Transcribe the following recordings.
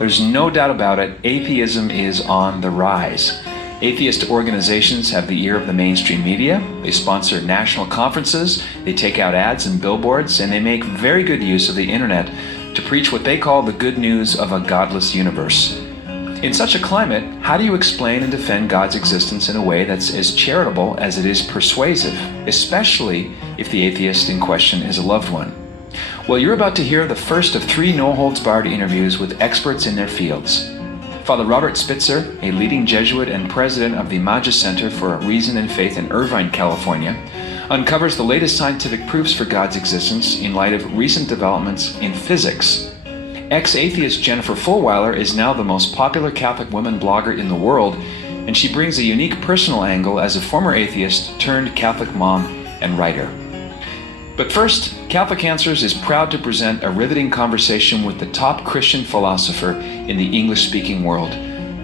There's no doubt about it, atheism is on the rise. Atheist organizations have the ear of the mainstream media. They sponsor national conferences, they take out ads and billboards, and they make very good use of the internet to preach what they call the good news of a godless universe. In such a climate, how do you explain and defend God's existence in a way that's as charitable as it is persuasive, especially if the atheist in question is a loved one? Well, you're about to hear the first of 3 no-holds-barred interviews with experts in their fields. Father Robert Spitzer, a leading Jesuit and president of the Magis Center for Reason and Faith in Irvine, California, uncovers the latest scientific proofs for God's existence in light of recent developments in physics. Ex-atheist Jennifer Fulwiler is now the most popular Catholic woman blogger in the world, and she brings a unique personal angle as a former atheist turned Catholic mom and writer. But first, Catholic Answers is proud to present a riveting conversation with the top Christian philosopher in the English-speaking world,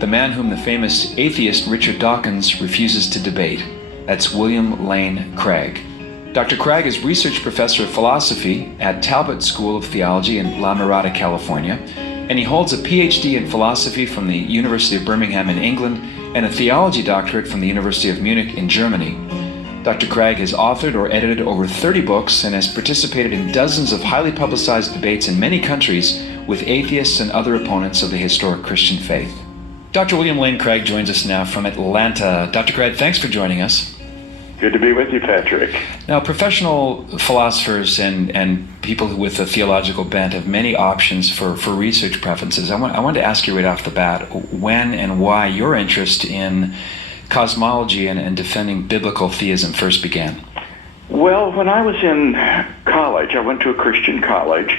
the man whom the famous atheist Richard Dawkins refuses to debate. That's William Lane Craig. Dr. Craig is research professor of philosophy at Talbot School of Theology in La Mirada, California, and he holds a PhD in philosophy from the University of Birmingham in England and a theology doctorate from the University of Munich in Germany. Dr. Craig has authored or edited over 30 books and has participated in dozens of highly publicized debates in many countries with atheists and other opponents of the historic Christian faith. Dr. William Lane Craig joins us now from Atlanta. Dr. Craig, thanks for joining us. Good to be with you, Patrick. Now, professional philosophers and people with a theological bent have many options for research preferences. I wanted to ask you right off the bat when and why your interest in cosmology and defending biblical theism first began. Well, when I was in college, I went to a Christian college.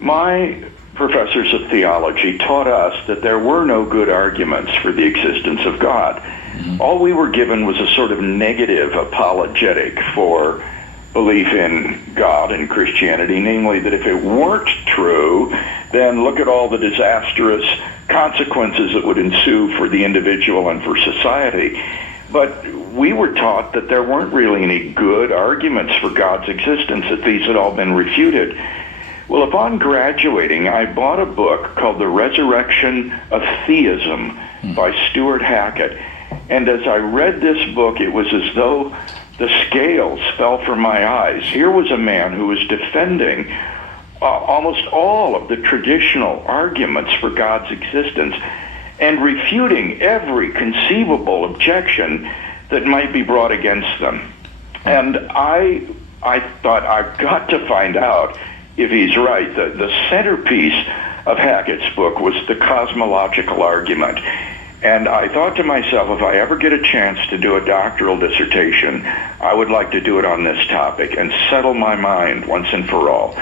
My professors of theology taught us that there were no good arguments for the existence of God. Mm-hmm. All we were given was a sort of negative apologetic for belief in God and Christianity, namely that if it weren't true, then look at all the disastrous consequences that would ensue for the individual and for society. But we were taught that there weren't really any good arguments for God's existence, that these had all been refuted. Well, upon graduating, I bought a book called The Resurrection of Theism by Stuart Hackett. And as I read this book, it was as though the scales fell from my eyes. Here was a man who was defending almost all of the traditional arguments for God's existence and refuting every conceivable objection that might be brought against them. And I thought, I've got to find out if he's right. The centerpiece of Hackett's book was the cosmological argument. And I thought to myself, if I ever get a chance to do a doctoral dissertation, I would like to do it on this topic and settle my mind once and for all